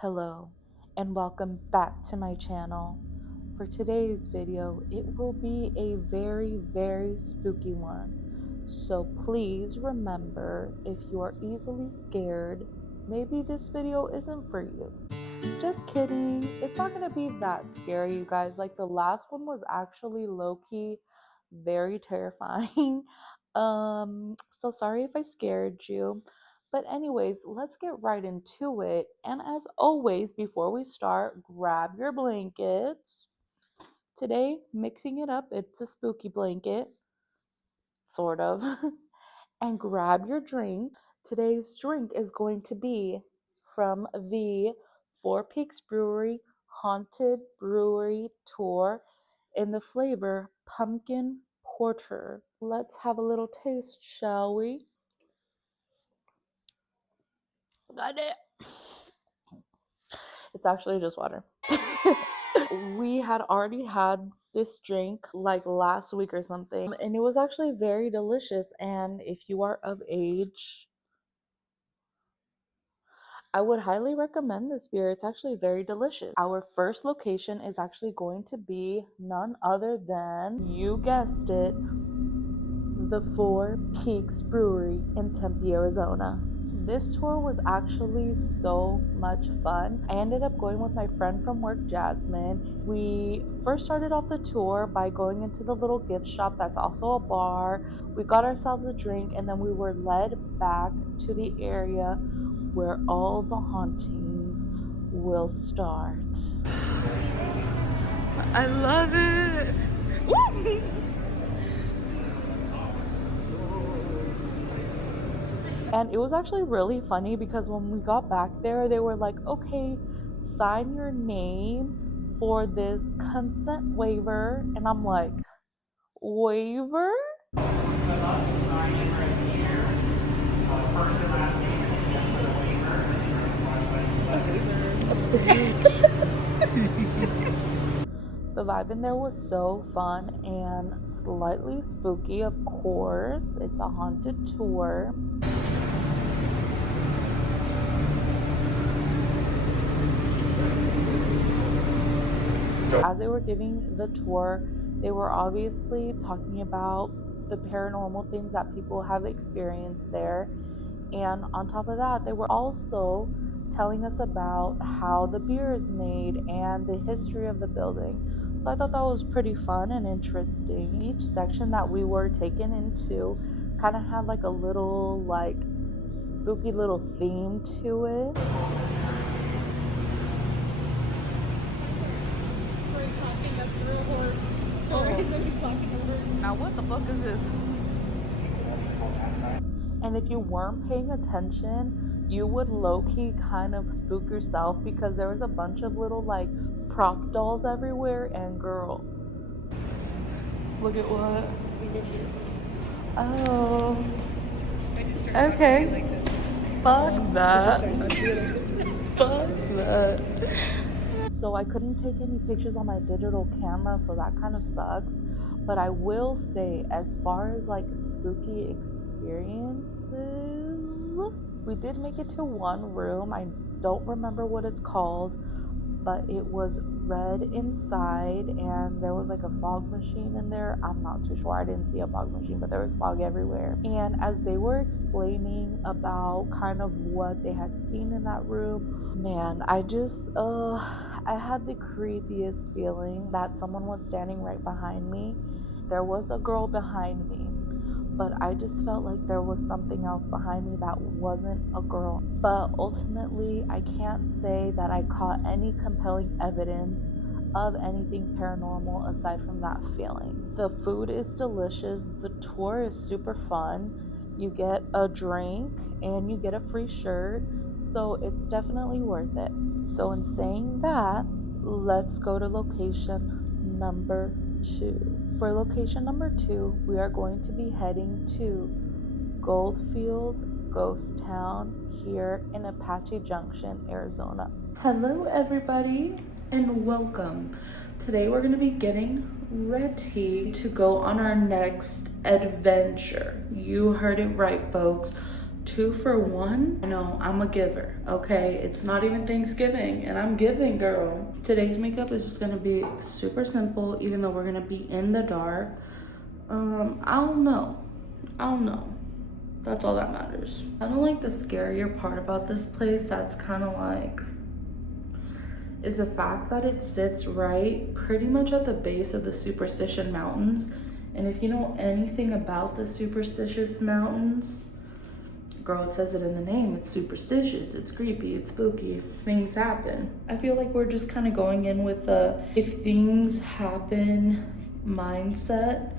Hello and welcome back to my channel. For today's video, it will be a very spooky one. So please remember, if you are easily scared, maybe this video isn't for you. Just kidding. It's not going to be that scary, you guys. Like the last one was actually low-key very terrifying. So sorry if I scared you. But anyways, let's get right into it. And as always, before we start, grab your blankets. Today, mixing it up, it's a spooky blanket, sort of. And grab your drink. Today's drink is going to be from the Four Peaks Brewery Haunted Brewery Tour in the flavor Pumpkin Porter. Let's have a little taste, shall we? Got it. It's actually just water. We had already had this drink like last week or something, and it was actually very delicious. And if you are of age, I would highly recommend this beer. It's actually very delicious. Our first location is actually going to be none other than, you guessed it, the Four Peaks Brewery in Tempe, Arizona. This tour was actually so much fun. I ended up going with my friend from work, Jasmine. We first started off the tour by going into the little gift shop that's also a bar. We got ourselves a drink, and then we were led back to the area where all the hauntings will start. I love it. And it was actually really funny because when we got back there, they were like, okay, sign your name for this consent waiver. And I'm like, waiver? The vibe in there was so fun and slightly spooky, of course. It's a haunted tour. As they were giving the tour, they were obviously talking about the paranormal things that people have experienced there. And on top of that, they were also telling us about how the beer is made and the history of the building. So I thought that was pretty fun and interesting. Each section that we were taken into kind of had like a little spooky little theme to it. Now what the fuck is this? And if you weren't paying attention, you would low-key kind of spook yourself because there was a bunch of little like prop dolls everywhere, and girl, look at what. Oh, okay. Fuck that. Fuck that. So I couldn't take any pictures on my digital camera, so that kind of sucks. But I will say, as far as like spooky experiences, we did make it to one room. I don't remember what it's called, but it was red inside and there was like a fog machine in there. I'm not too sure. I didn't see a fog machine, but there was fog everywhere. And as they were explaining about kind of what they had seen in that room, man, I had the creepiest feeling that someone was standing right behind me. There was a girl behind me, but I just felt like there was something else behind me that wasn't a girl. But ultimately, I can't say that I caught any compelling evidence of anything paranormal aside from that feeling. The food is delicious. The tour is super fun. You get a drink and you get a free shirt, so it's definitely worth it. So in saying that, let's go to location number 2. For location number 2, we are going to be heading to Goldfield Ghost Town here in Apache Junction, Arizona. Hello everybody and welcome. Today we're going to be getting ready to go on our next adventure. You heard it right, folks. 2 for 1. I know, I'm a giver, okay? It's not even Thanksgiving and I'm giving, girl. Today's makeup is just gonna be super simple, even though we're gonna be in the dark. I don't know. That's all that matters. I don't like the scarier part about this place that's kind of like, is the fact that it sits right pretty much at the base of the Superstition Mountains. And if you know anything about the Superstitious Mountains, girl, it says it in the name, it's superstitious, it's creepy, it's spooky, things happen. I feel like we're just kind of going in with a if things happen mindset,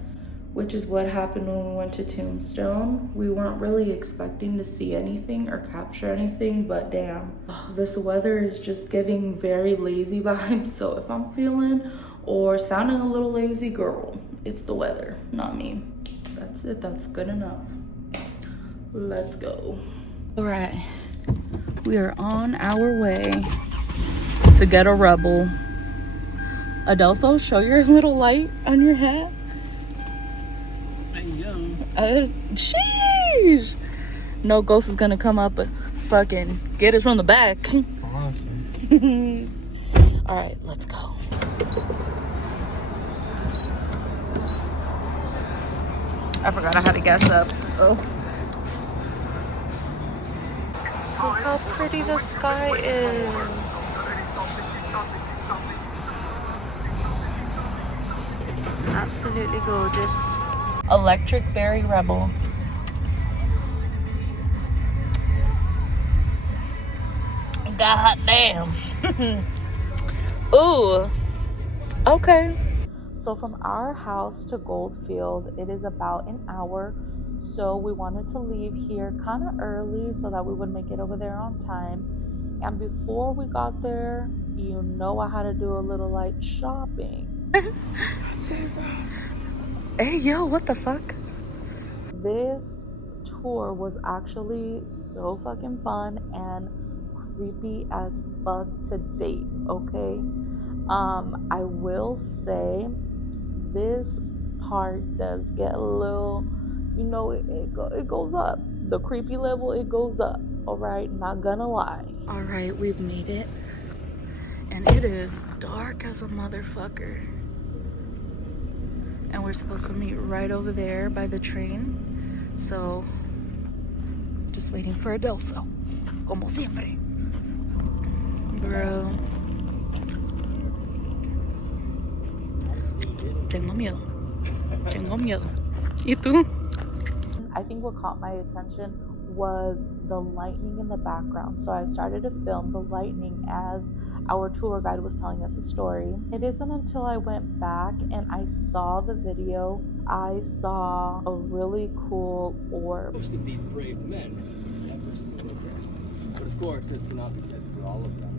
which is what happened when we went to Tombstone. We weren't really expecting to see anything or capture anything, but damn, this weather is just giving very lazy vibes. So if I'm feeling or sounding a little lazy, girl, it's the weather, not me. That's it, that's good enough. Let's go. All right, we are on our way to get a rebel. Adelso, show your little light on your hat. Sheesh. No ghost is gonna come up and fucking get us from the back. Awesome. All right, let's go. I forgot I had to gas up. Oh. Look how pretty the sky is. Absolutely gorgeous. Electric Berry Rebel. God damn. Ooh. Okay. So from our house to Goldfield, it is about an hour. So we wanted to leave here kind of early so that we would make it over there on time. And before we got there, you know I had to do a little light shopping. Hey, yo, what the fuck? This tour was actually so fucking fun and creepy as fuck to date, okay? I will say this part does get a little, you know, it goes up. The creepy level, it goes up, all right? Not gonna lie. All right, we've made it. And it is dark as a motherfucker. And we're supposed to meet right over there by the train. So, just waiting for Adelso. Como siempre. Bro. Tengo miedo. Tengo miedo. ¿Y tú? I think what caught my attention was the lightning in the background. So I started to film the lightning as our tour guide was telling us a story. It isn't until I went back and I saw the video, I saw a really cool orb. Most of these brave men never seen again. But of course, this cannot be said for all of them.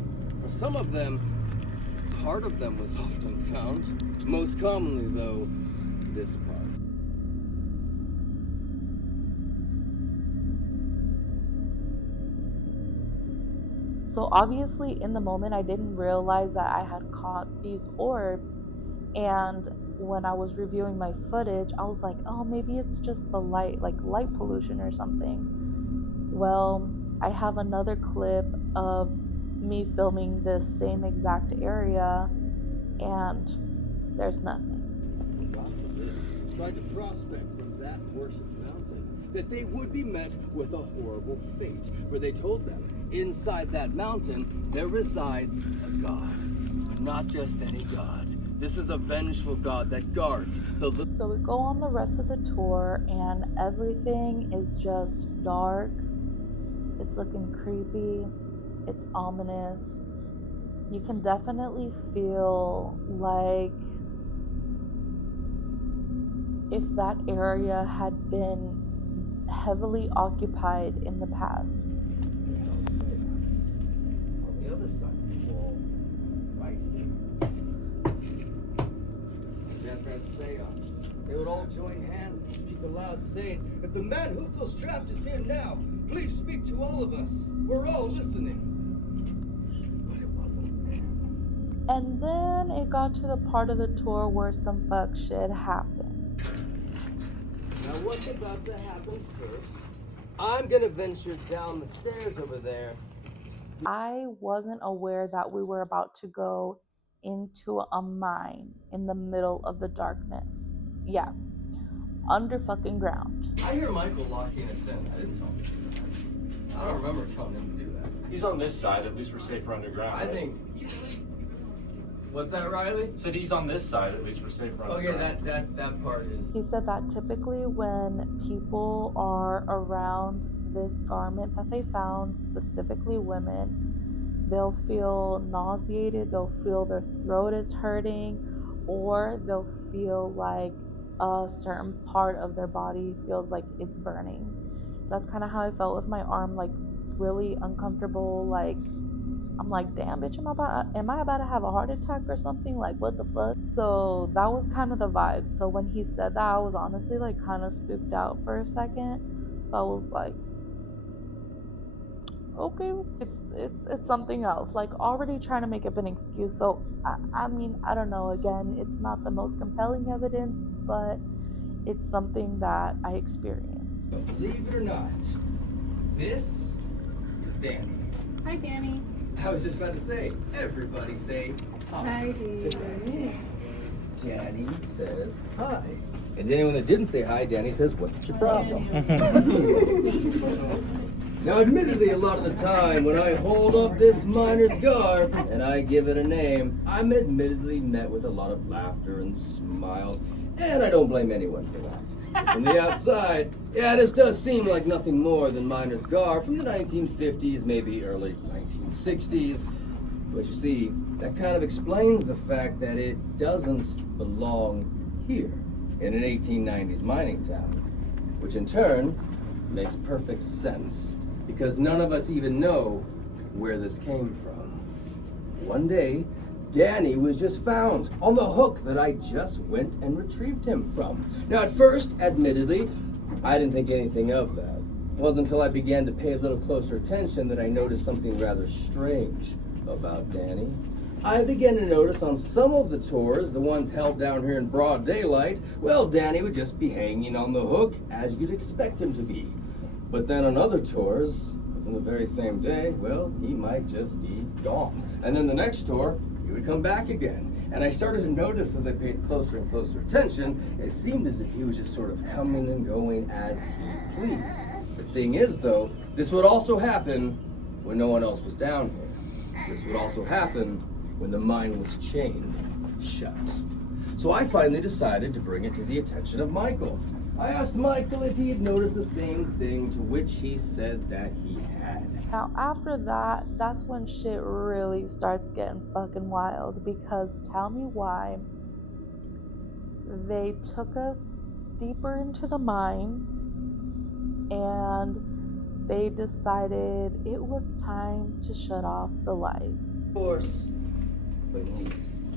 For some of them, part of them was often found. Most commonly, though, this part. So obviously in the moment I didn't realize that I had caught these orbs, and when I was reviewing my footage I was like, oh, maybe it's just the light, like light pollution or something. Well, I have another clip of me filming this same exact area and there's nothing. Tried to prospect from that worshipped mountain that they would be met with a horrible fate, for they told them inside that mountain there resides a god, but not just any god. This is a vengeful god that guards the little. So we go on the rest of the tour and everything is just dark. It's looking creepy. It's ominous. You can definitely feel like if that area had been heavily occupied in the past. On the other side of the wall, right here. Death and seance. They would all join hands and speak aloud, saying, if the man who feels trapped is here now, please speak to all of us. We're all listening. But it wasn't there. And then it got to the part of the tour where some fuck shit happened. Now what's about to happen first? I'm gonna venture down the stairs over there. I wasn't aware that we were about to go into a mine in the middle of the darkness. Yeah, under fucking ground. I hear Michael locking us in. I didn't tell him to do that. I don't remember telling him to do that. He's on this side, at least we're safer underground. I think. What's that, Riley? Said he's on this side, at least we're safer underground. Okay, that part is. He said that typically when people are around this garment that they found, specifically women, they'll feel nauseated, they'll feel their throat is hurting, or they'll feel like a certain part of their body feels like it's burning. That's kind of how I felt with my arm, like really uncomfortable. Like I'm like, damn, bitch, am I about to have a heart attack or something? Like, what the fuck? So that was kind of the vibe. So when he said that, I was honestly like kind of spooked out for a second. So I was like, okay, it's something else. Like already trying to make up an excuse. So I mean, I don't know. Again, it's not the most compelling evidence, but it's something that I experienced. But believe it or not, this is Danny. Hi, Danny. I was just about to say, everybody say hi. Hi, Danny. Danny says hi. And anyone that didn't say hi, Danny says, what's your problem? Now, admittedly, a lot of the time when I hold up this miner's garb and I give it a name, I'm admittedly met with a lot of laughter and smiles, and I don't blame anyone for that. From the outside, yeah, this does seem like nothing more than miner's garb from the 1950s, maybe early 1960s. But you see, that kind of explains the fact that it doesn't belong here in an 1890s mining town, which in turn makes perfect sense because none of us even know where this came from. One day, Danny was just found on the hook that I just went and retrieved him from. Now, at first, admittedly, I didn't think anything of that. It wasn't until I began to pay a little closer attention that I noticed something rather strange about Danny. I began to notice on some of the tours, the ones held down here in broad daylight, well, Danny would just be hanging on the hook as you'd expect him to be. But then on other tours, within the very same day, well, he might just be gone. And then the next tour, he would come back again. And I started to notice as I paid closer and closer attention, it seemed as if he was just sort of coming and going as he pleased. The thing is, though, this would also happen when no one else was down here. This would also happen when the mine was chained shut. So I finally decided to bring it to the attention of Michael. I asked Michael if he had noticed the same thing, to which he said that he had. Now after that, that's when shit really starts getting fucking wild, because tell me why they took us deeper into the mine and they decided it was time to shut off the lights. Of course, beneath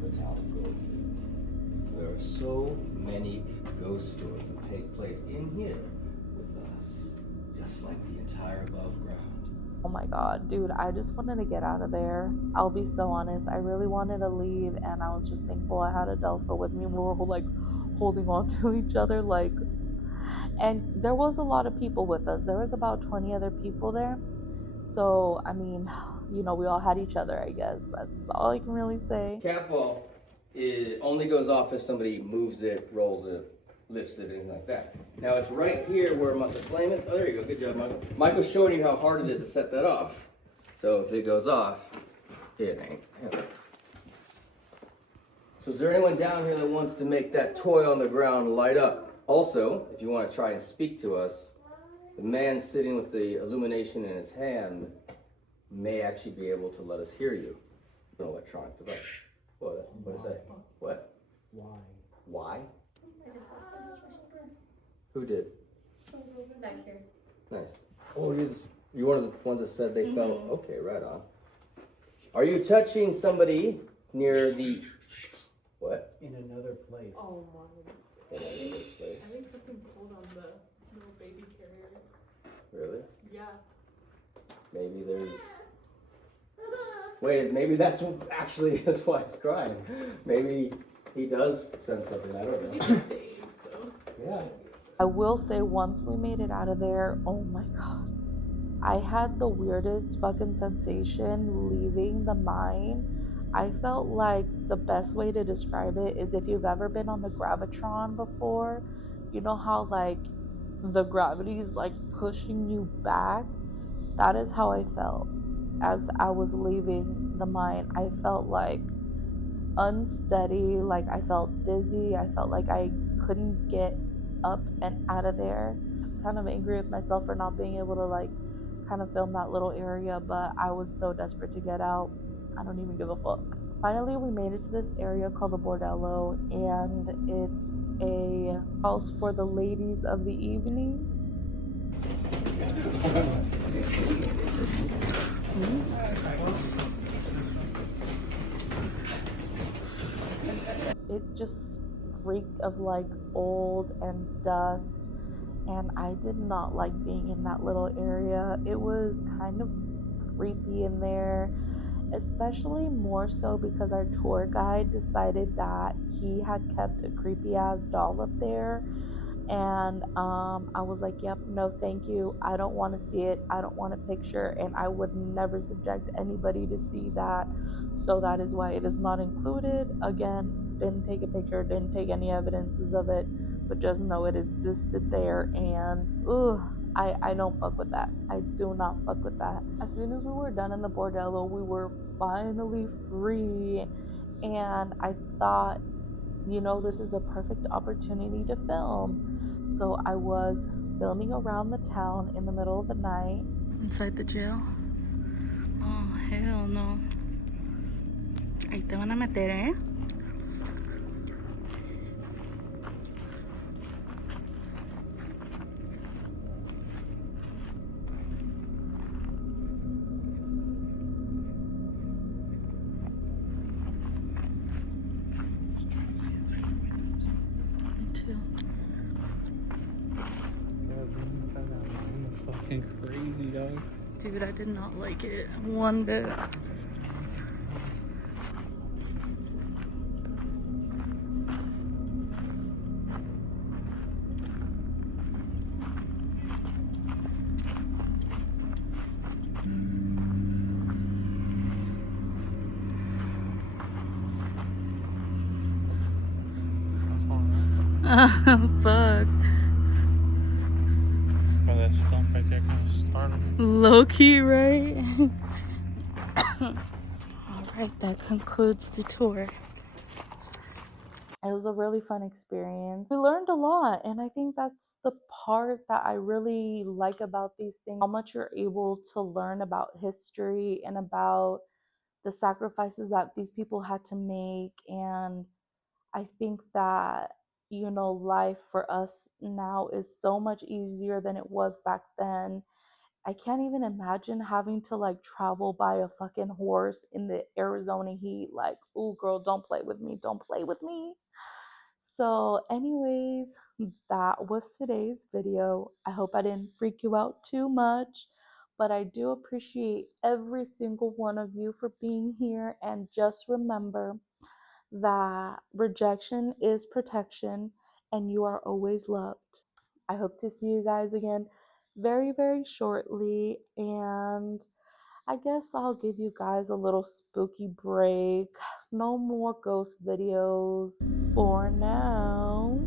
the town of Goldfield, there are so many ghost stories that take place in here with us, just like the entire above ground. Oh my god, dude, I just wanted to get out of there. I'll be so honest, I really wanted to leave, and I was just thankful I had Adelsa with me. We were like holding on to each other, like, and there was a lot of people with us. There was about 20 other people there. So, I mean, you know, we all had each other, I guess. That's all I can really say. Cat ball, it only goes off if somebody moves it, rolls it, lifts it, anything like that. Now it's right here where the flame is. Oh, there you go. Good job, Michael. Michael's showing you how hard it is to set that off. So if it goes off, it ain't. So is there anyone down here that wants to make that toy on the ground light up? Also, if you want to try and speak to us, the man sitting with the illumination in his hand may actually be able to let us hear you. An electronic device. What is that? What? Why? I just was going to touch my shoulder. Who did? Back here. Nice. Oh, you're one of the ones that said they felt. Okay, right on. Are you touching somebody near the what? In another place. Oh my. In another place. I think something pulled on the little baby carrier. Really? Yeah. Maybe there's. Wait, maybe that's why it's crying. Maybe he does sense something. I don't know. He just stayed, so. Yeah. I will say, once we made it out of there, oh my god, I had the weirdest fucking sensation leaving the mine. I felt like the best way to describe it is if you've ever been on the Gravitron before, you know how like the gravity is like pushing you back? That is how I felt as I was leaving the mine. I felt like unsteady, like I felt dizzy. I felt like I couldn't get up and out of there. Kind of angry with myself for not being able to like kind of film that little area, but I was so desperate to get out. I don't even give a fuck. Finally, we made it to this area called the Bordello, and it's a house for the ladies of the evening. It just reeked of like old and dust, and I did not like being in that little area. It was kind of creepy in there, especially more so because our tour guide decided that he had kept a creepy ass doll up there. And I was like, yep, no thank you, I don't want to see it, I don't want a picture, and I would never subject anybody to see that. So that is why it is not included. Again, didn't take a picture, didn't take any evidences of it, but just know it existed there. And I don't fuck with that. I do not fuck with that. As soon as we were done in the bordello, we were finally free, and I thought, this is a perfect opportunity to film. So I was filming around the town in the middle of the night. Inside the jail? Oh, hell no. Ahí te van a meter, eh? Me too. Fucking crazy, dog. Dude, I did not like it one bit. Fuck. Oh, that stump right there kind of startled me. Low key, right? Alright, that concludes the tour. It was a really fun experience. We learned a lot, and I think that's the part that I really like about these things, how much you're able to learn about history and about the sacrifices that these people had to make. And I think that, life for us now is so much easier than it was back then. I can't even imagine having to like travel by a fucking horse in the Arizona heat. Like, ooh, girl, don't play with me. Don't play with me. So, anyways, that was today's video. I hope I didn't freak you out too much, but I do appreciate every single one of you for being here. And just remember that rejection is protection, and you are always loved. I hope to see you guys again very, very shortly. And I guess I'll give you guys a little spooky break. No more ghost videos for now.